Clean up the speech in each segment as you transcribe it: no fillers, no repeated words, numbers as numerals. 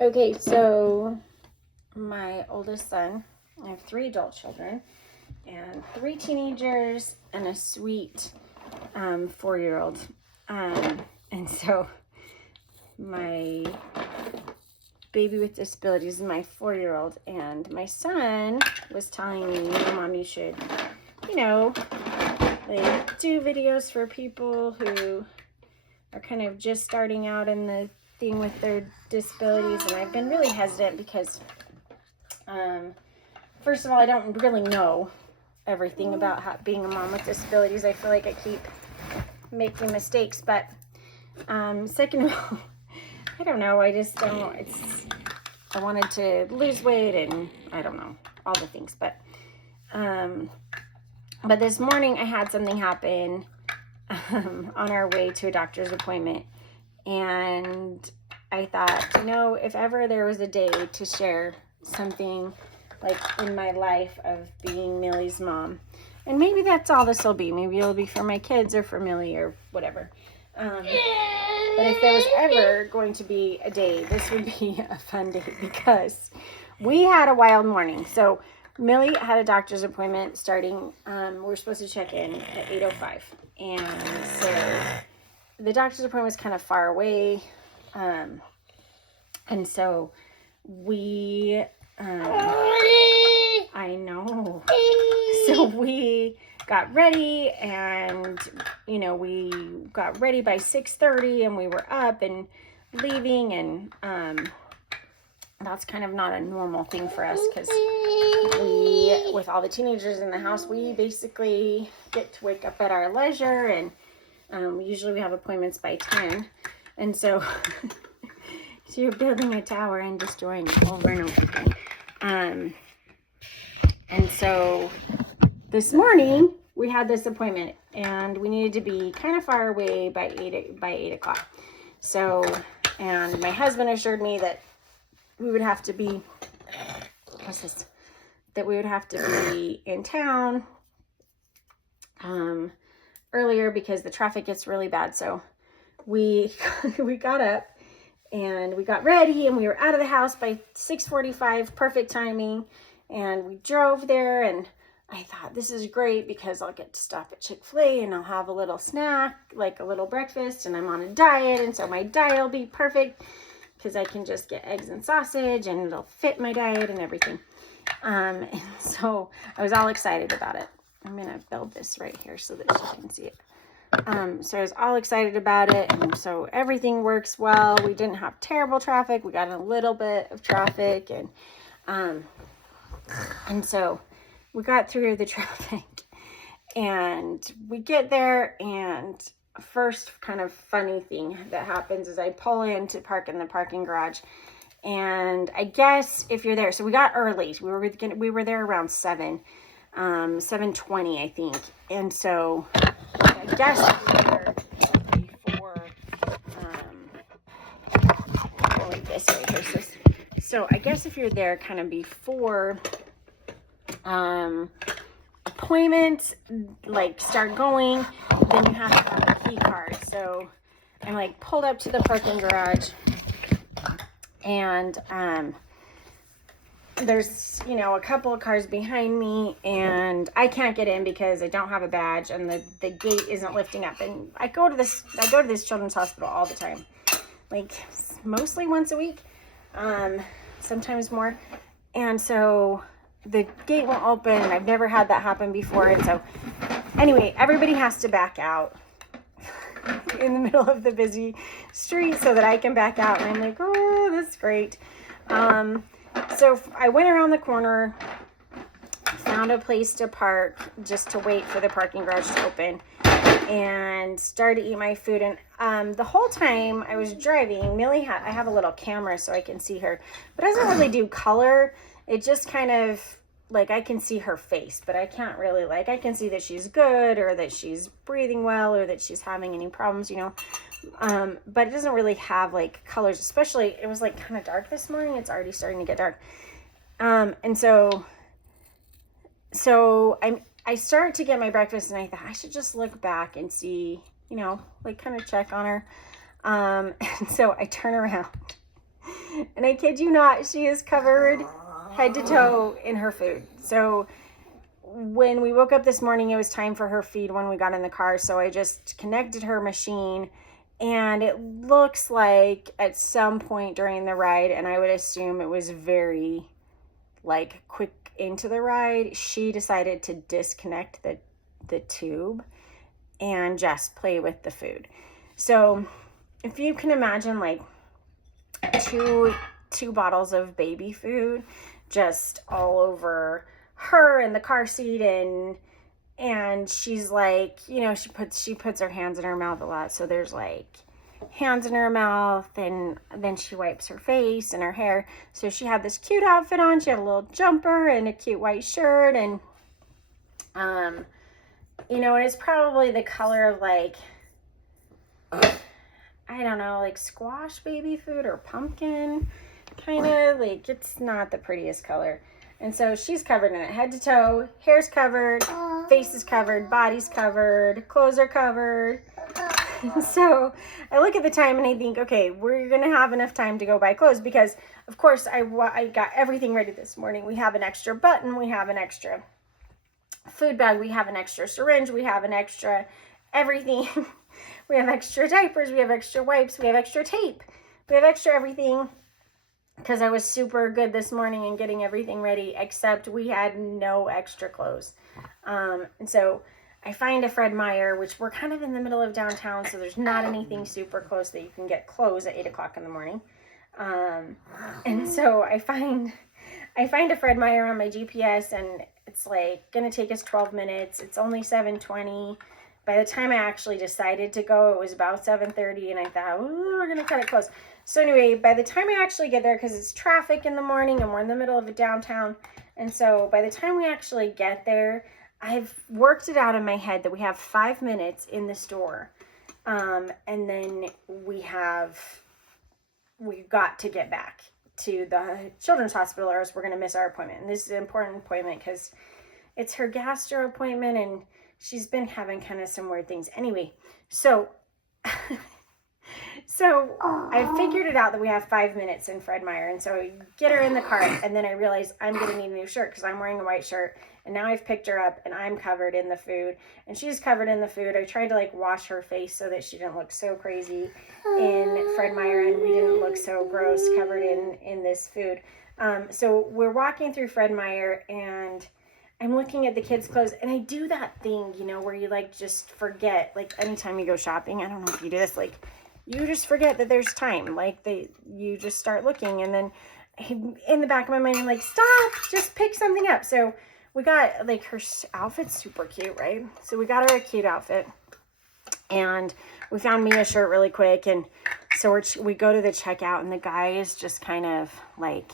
Okay, so my oldest son, I have 3 adult children and 3 teenagers and a sweet 4-year-old. And so my baby with disabilities is my 4-year-old, and my son was telling me, Mom, you should, like do videos for people who are kind of just starting out in the thing with their disabilities. And I've been really hesitant because first of all, I don't really know everything about being a mom with disabilities. I feel like I keep making mistakes, but second of all, I don't know, I just don't, I wanted to lose weight and I don't know, all the things, but this morning I had something happen on our way to a doctor's appointment, and I thought, if ever there was a day to share something like in my life of being Millie's mom, and maybe that's all this will be. Maybe it'll be for my kids or for Millie or whatever. But if there was ever going to be a day, this would be a fun day because we had a wild morning. So Millie had a doctor's appointment starting, we were supposed to check in at 8:05. And so the doctor's appointment was kind of far away. And so we, I know. So we got ready, and we got ready by 6:30, and we were up and leaving, and that's kind of not a normal thing for us because we, with all the teenagers in the house, we basically get to wake up at our leisure, and usually we have appointments by 10, and so so you're building a tower and destroying it over and over again. And so this morning we had this appointment, and we needed to be kind of far away by 8 o'clock. So, and my husband assured me that we would have to be, that we would have to be in town earlier because the traffic gets really bad. So we got up and we got ready, and we were out of the house by 6:45, perfect timing. And we drove there, and I thought, this is great because I'll get to stop at Chick-fil-A and I'll have a little snack, like a little breakfast, and I'm on a diet, and so my diet will be perfect because I can just get eggs and sausage and it'll fit my diet and everything. And so I was all excited about it. I'm gonna build this right here so that you can see it. So I was all excited about it, and so everything works well. We didn't have terrible traffic. We got a little bit of traffic, and so we got through the traffic, and we get there, and first kind of funny thing that happens is I pull in to park in the parking garage, and I guess if you're there, so we got early. We were there around 7:20, I think, and so I guess if you're there before, going this way versus. So I guess if you're there kind of before appointments like start going, then you have to have a key card. So I'm like pulled up to the parking garage, and there's a couple of cars behind me, and I can't get in because I don't have a badge, and the gate isn't lifting up. And I go to this children's hospital all the time, like mostly once a week, sometimes more. And so the gate won't open, and I've never had that happen before. And so anyway, everybody has to back out in the middle of the busy street so that I can back out. And I'm like, oh, that's great. So I went around the corner, found a place to park just to wait for the parking garage to open, and started to eat my food. And the whole time I was driving, Millie I have a little camera so I can see her, but it doesn't really do color. It just kind of, like, I can see her face, but I can't really, like, I can see that she's good, or that she's breathing well, or that she's having any problems, but it doesn't really have, like, colors, especially, it was, like, kind of dark this morning. It's already starting to get dark. And so I start to get my breakfast, and I thought I should just look back and see, like, kind of check on her. And so I turn around, And I kid you not, she is covered head to toe in her food. So when we woke up this morning, it was time for her feed when we got in the car. So I just connected her machine, and it looks like at some point during the ride, and I would assume it was very like quick into the ride, she decided to disconnect the tube and just play with the food. So if you can imagine like two bottles of baby food just all over her in the car seat, and she's like, you know, she puts her hands in her mouth a lot, so there's like hands in her mouth, and then she wipes her face and her hair. So she had this cute outfit on. She had a little jumper and a cute white shirt, and you know, and it's probably the color of like, I don't know, like squash baby food or pumpkin, kind of like, it's not the prettiest color. And so she's covered in it, head to toe, hair's covered, face is covered, body's covered, clothes are covered. So I look at the time and I think, okay, we're going to have enough time to go buy clothes, because of course I got everything ready this morning. We have an extra button, we have an extra food bag, we have an extra syringe, we have an extra everything. We have extra diapers, we have extra wipes, we have extra tape, we have extra everything, because I was super good this morning in getting everything ready, except we had no extra clothes. And so I find a Fred Meyer, which we're kind of in the middle of downtown, so there's not anything super close that you can get clothes at 8 o'clock in the morning. And so I find a Fred Meyer on my GPS, and it's like going to take us 12 minutes. It's only 7:20. By the time I actually decided to go, it was about 7:30, and I thought, ooh, we're going to cut it close. So anyway, by the time I actually get there, because it's traffic in the morning and we're in the middle of a downtown, and so by the time we actually get there, I've worked it out in my head that we have 5 minutes in the store, and then we've got to get back to the children's hospital, or else we're going to miss our appointment. And this is an important appointment because it's her gastro appointment, and she's been having kind of some weird things. Anyway, so I figured it out that we have 5 minutes in Fred Meyer, and so I get her in the car, and then I realize I'm going to need a new shirt because I'm wearing a white shirt, and now I've picked her up, and I'm covered in the food, and she's covered in the food. I tried to like wash her face so that she didn't look so crazy in Fred Meyer, and we didn't look so gross covered in this food. So we're walking through Fred Meyer, and I'm looking at the kids' clothes, and I do that thing, you know, where you like just forget, like anytime you go shopping, I don't know if you do this, like you just forget that there's time, like you just start looking, and then in the back of my mind, I'm like, stop, just pick something up. So we got, like, her outfit's super cute, right? So we got her a cute outfit, and we found me a shirt really quick, and so we go to the checkout, and the guy is just kind of like,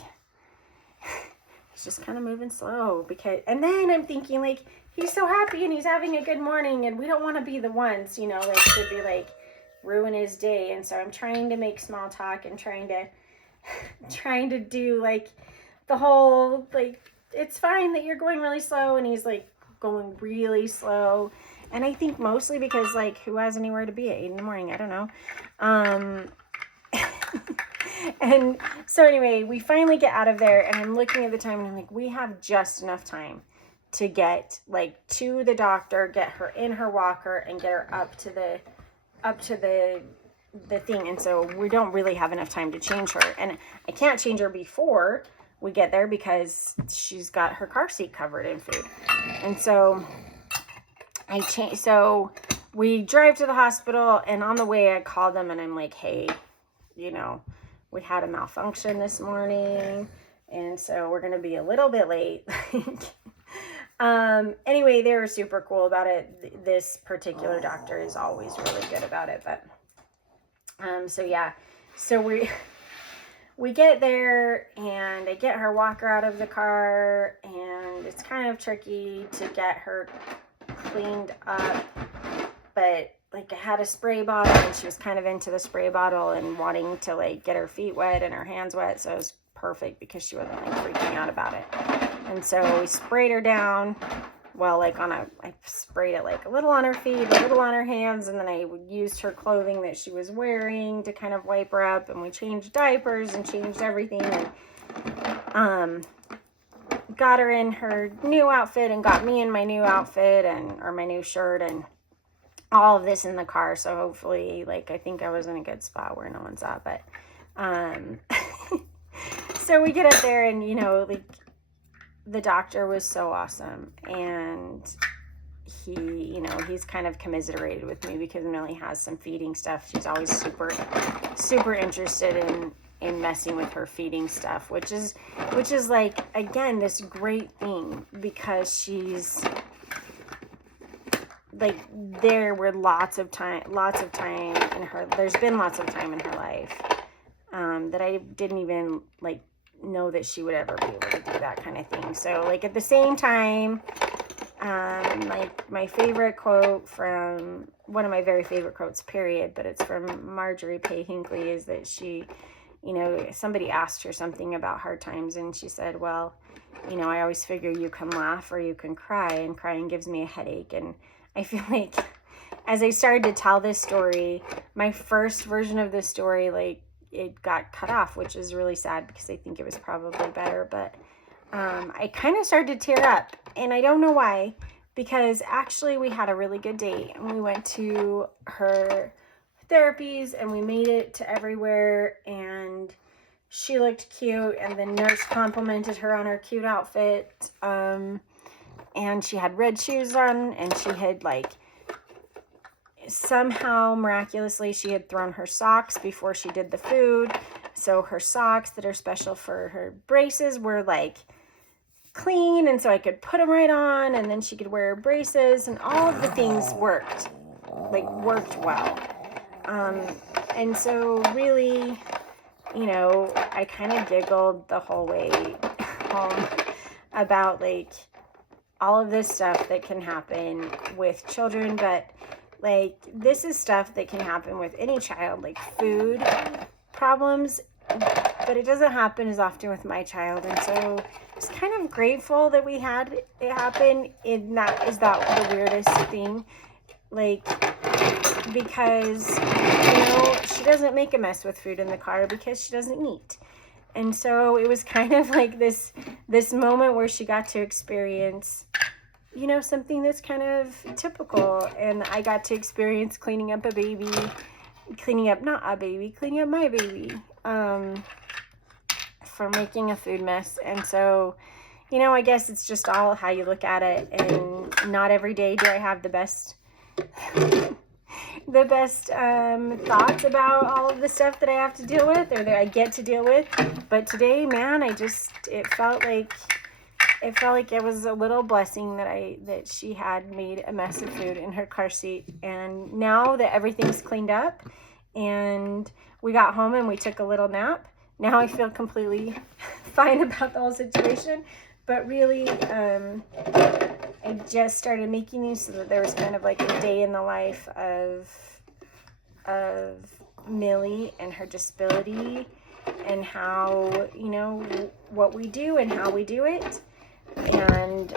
he's just kind of moving slow, and then I'm thinking, like, he's so happy and he's having a good morning, and we don't want to be the ones, you know, like, to be like ruin his day. And so I'm trying to make small talk and trying to do like the whole, like, it's fine that you're going really slow, and he's like going really slow. And I think mostly because, like, who has anywhere to be at 8 in the morning? I don't know. And so anyway, we finally get out of there, and I'm looking at the time, and I'm like, we have just enough time to get like to the doctor, get her in her walker, and get her up to the thing. And so we don't really have enough time to change her, and I can't change her before we get there because she's got her car seat covered in food. And so so we drive to the hospital, and on the way I called them, and I'm like, hey, you know, we had a malfunction this morning, and so we're going to be a little bit late. Anyway, they were super cool about it. This particular doctor is always really good about it. But, so yeah, so we get there, and I get her walker out of the car, and it's kind of tricky to get her cleaned up, but like I had a spray bottle, and she was kind of into the spray bottle and wanting to like get her feet wet and her hands wet. So it was perfect because she wasn't like freaking out about it. And so we sprayed her down, well, like I sprayed it like a little on her feet, a little on her hands, and then I used her clothing that she was wearing to kind of wipe her up, and we changed diapers and changed everything, and got her in her new outfit and got me in my new outfit or my new shirt, and all of this in the car. So hopefully, like, I think I was in a good spot where no one saw, but so we get up there, and like, the doctor was so awesome, and he, he's kind of commiserated with me because Millie has some feeding stuff. She's always super interested in messing with her feeding stuff, which is like, again, this great thing, because she's like, there's been lots of time in her life that I didn't even like know that she would ever be able to do that kind of thing. So, like, at the same time, like, my favorite quote from one of my very favorite quotes, period, but it's from Marjorie Pay Hinckley, is that she, somebody asked her something about hard times, and she said, well, I always figure you can laugh or you can cry, and crying gives me a headache. And I feel like as I started to tell this story, my first version of this story, like, it got cut off, which is really sad because I think it was probably better. But I kind of started to tear up, and I don't know why, because actually we had a really good date, and we went to her therapies, and we made it to everywhere, and she looked cute, and the nurse complimented her on her cute outfit, and she had red shoes on, and she had, like, somehow miraculously she had thrown her socks before she did the food, so her socks that are special for her braces were, like, clean, and so I could put them right on, and then she could wear her braces, and all of the things worked well. And so really, I kind of giggled the whole way home about, like, all of this stuff that can happen with children, but, like, this is stuff that can happen with any child, like food problems, but it doesn't happen as often with my child. And so I was kind of grateful that we had it happen. And that is that the weirdest thing, like, because, she doesn't make a mess with food in the car because she doesn't eat. And so it was kind of like this moment where she got to experience, something that's kind of typical. And I got to experience cleaning up my baby, from making a food mess. And so, I guess it's just all how you look at it. And not every day do I have the best thoughts about all of the stuff that I have to deal with, or that I get to deal with. But today, man, it felt like it was a little blessing that she had made a mess of food in her car seat. And now that everything's cleaned up and we got home and we took a little nap, now I feel completely fine about the whole situation. But really, I just started making these so that there was kind of like a day in the life of Millie and her disability, and how, what we do and how we do it. And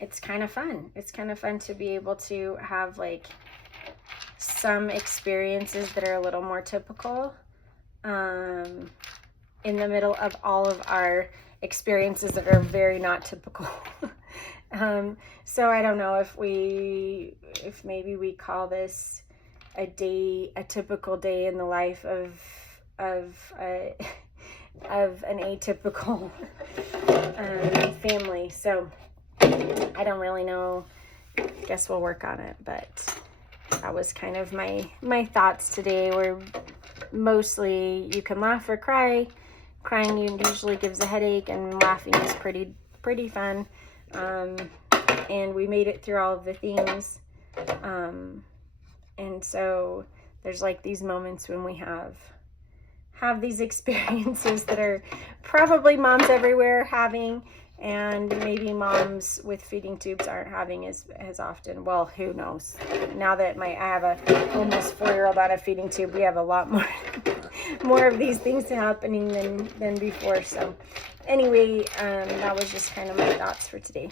it's kind of fun. It's kind of fun to be able to have, like, some experiences that are a little more typical in the middle of all of our experiences that are very not typical. So I don't know if maybe we call this a typical day in the life of an atypical family. So I don't really know. Guess we'll work on it. But that was kind of my thoughts today, were mostly you can laugh or cry. Crying usually gives a headache, and laughing is pretty fun. And we made it through all of the things. And so there's, like, these moments when we have these experiences that are probably moms everywhere having, and maybe moms with feeding tubes aren't having as often. Well, who knows? Now that I have a almost 4-year-old on a feeding tube, we have a lot more of these things happening than before. So anyway, that was just kind of my thoughts for today.